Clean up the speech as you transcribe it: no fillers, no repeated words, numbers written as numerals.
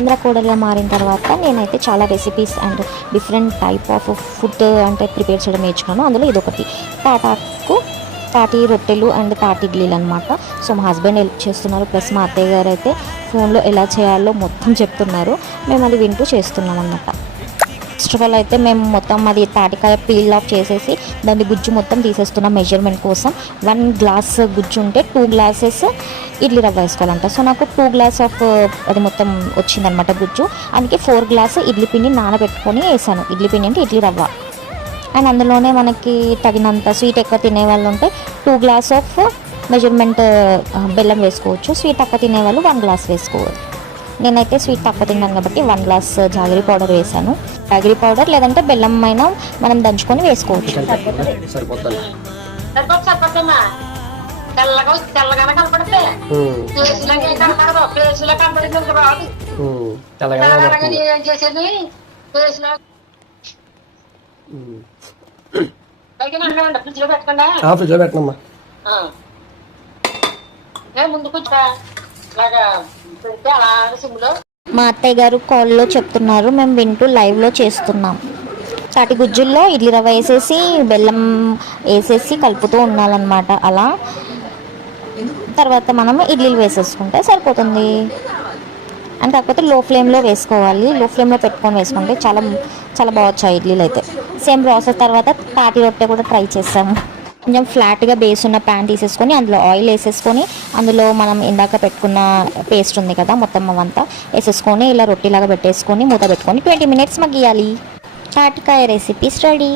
ఆంధ్ర కోడలుగా మారిన తర్వాత నేనైతే చాలా recipes and different type of food అంటే ప్రిపేర్ చేయడం నేర్చుకున్నాను. అందులో ఇదొకటి తాటాకు తాటి రొట్టెలు అండ్ తాటి ఇడ్లీలు అనమాట. సో మా హస్బెండ్ హెల్ప్ చేస్తున్నారు, ప్లస్ మా అత్తయ్య గారు అయితే ఫోన్లో ఎలా చేయాలో మొత్తం చెప్తున్నారు. మేము అది వింటూ చేస్తున్నాం అన్నమాట. ఫస్ట్ ఆఫ్ ఆల్ అయితే మేము మొత్తం అది తాటికాయ పీల్ ఆఫ్ చేసేసి దాని గుజ్జు మొత్తం తీసేస్తున్నాం మెజర్మెంట్ కోసం. 1 గ్లాస్ గుజ్జు ఉంటే 2 గ్లాసెస్ ఇడ్లీ రవ్వ వేసుకోవాలంట. సో నాకు 2 గ్లాస్ ఆఫ్ అది మొత్తం వచ్చిందనమాట గుజ్జు. అందుకే 4 గ్లాస్ ఇడ్లీ పిండి నానబెట్టుకొని వేసాను. ఇడ్లీ పిండి అంటే ఇడ్లీ రవ్వ. అండ్ అందులోనే మనకి తగినంత స్వీట్ ఎక్కువ తినే వాళ్ళు ఉంటే 2 గ్లాస్ ఆఫ్ మెజర్మెంట్ బెల్లం వేసుకోవచ్చు. స్వీట్ తక్కువ తినేవాళ్ళు 1 గ్లాస్ వేసుకోవచ్చు. నేనైతే స్వీట్ తక్కువ తిన్నాను కాబట్టి 1 గ్లాస్ జాగరీ పౌడర్ వేసాను. జాగరీ పౌడర్ లేదంటే బెల్లం అయినా మనం దంచుకొని వేసుకోవచ్చు. ఫ్రిడ్జ్ లో పెట్టనమ్మా. మా అత్తయ్య గారు కాల్లో చెప్తున్నారు, మేము వింటూ లైవ్లో చేస్తున్నాం. తాటి గుజ్జుల్లో ఇడ్లీ రవ్వ వేసేసి బెల్లం వేసేసి కలుపుతూ ఉండాలన్నమాట. అలా తర్వాత మనం ఇడ్లీలు వేసేసుకుంటే సరిపోతుంది. అండ్ కాకపోతే లో ఫ్లేమ్లో వేసుకోవాలి. లో ఫ్లేమ్లో పెట్టుకొని వేసుకుంటే చాలా చాలా బాగా వచ్చాయి ఇడ్లీలు అయితే. సేమ్ ప్రాసెస్ తర్వాత తాటి రొట్టె కూడా ట్రై చేసాము. కొంచెం ఫ్లాట్గా బేస్ ఉన్న ప్యాన్ తీసేసుకొని అందులో ఆయిల్ వేసేసుకొని అందులో మనం ఇందాక పెట్టుకున్న పేస్ట్ ఉంది కదా మొత్తం అవంతా వేసేసుకొని ఇలా రొట్టెలాగా పెట్టేసుకొని మూత పెట్టుకొని 20 మినిట్స్ మగ్గియాలి. తాటికాయ రెసిపీస్ రెడీ.